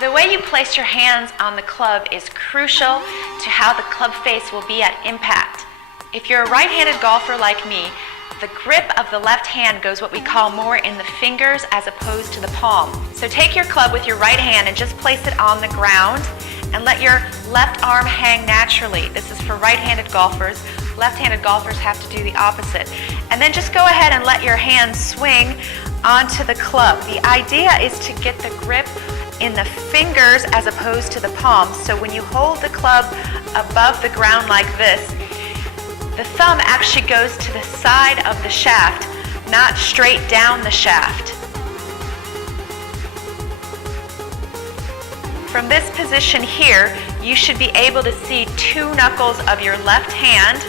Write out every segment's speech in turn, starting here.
The way you place your hands on the club is crucial to how the club face will be at impact. If you're a right-handed golfer like me, the grip of the left hand goes what we call more in the fingers as opposed to the palm. So take your club with your right hand and just place it on the ground and let your left arm hang naturally. This is for right-handed golfers. Left-handed golfers have to do the opposite. And then just go ahead and let your hand swing onto the club. The idea is to get the grip in the fingers as opposed to the palm. So when you hold the club above the ground like this, the thumb actually goes to the side of the shaft, not straight down the shaft. From this position here, you should be able to see two knuckles of your left hand,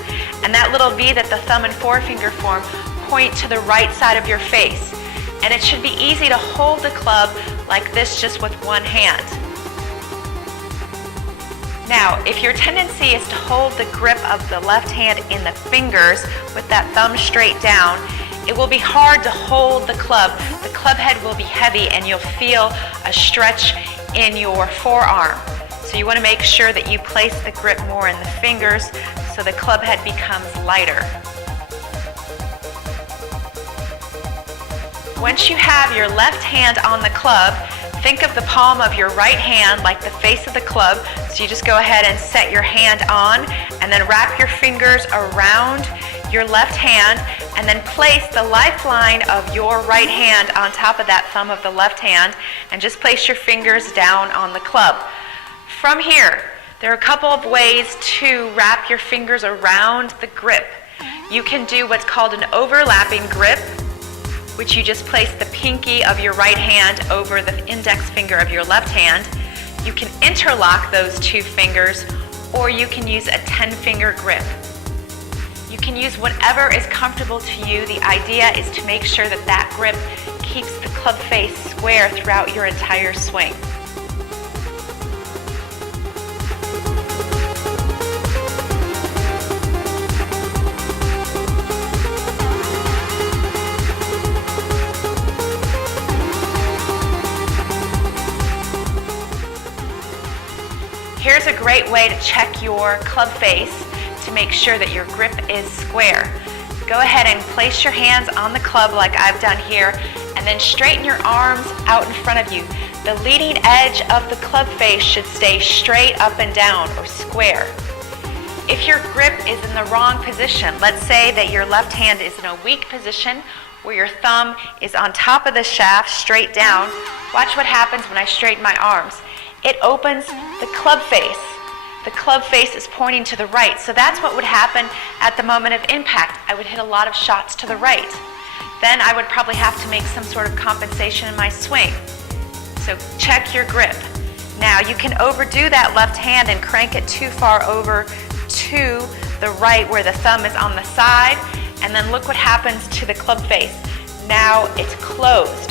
and that little V that the thumb and forefinger form point to the right side of your face. And it should be easy to hold the club like this just with one hand. Now, if your tendency is to hold the grip of the left hand in the fingers with that thumb straight down, it will be hard to hold the club. The club head will be heavy and you'll feel a stretch in your forearm. So you want to make sure that you place the grip more in the fingers so the club head becomes lighter. Once you have your left hand on the club, think of the palm of your right hand like the face of the club. So you just go ahead and set your hand on and then wrap your fingers around your left hand and then place the lifeline of your right hand on top of that thumb of the left hand and just place your fingers down on the club. From here, there are a couple of ways to wrap your fingers around the grip. You can do what's called an overlapping grip, which you just place the pinky of your right hand over the index finger of your left hand. You can interlock those two fingers, or you can use a 10-finger grip. You can use whatever is comfortable to you. The idea is to make sure that that grip keeps the club face square throughout your entire swing. Here's a great way to check your club face to make sure that your grip is square. Go ahead and place your hands on the club like I've done here, and then straighten your arms out in front of you. The leading edge of the club face should stay straight up and down or square. If your grip is in the wrong position, let's say that your left hand is in a weak position where your thumb is on top of the shaft straight down, watch what happens when I straighten my arms. It opens the club face. The club face is pointing to the right. So that's what would happen at the moment of impact. I would hit a lot of shots to the right. Then I would probably have to make some sort of compensation in my swing. So check your grip. Now you can overdo that left hand and crank it too far over to the right where the thumb is on the side, and then look what happens to the club face. Now it's closed.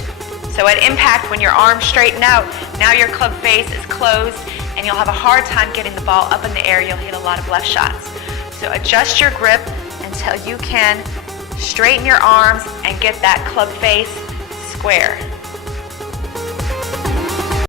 So at impact, when your arms straighten out, now your club face is closed and you'll have a hard time getting the ball up in the air. You'll hit a lot of left shots. So adjust your grip until you can straighten your arms and get that club face square.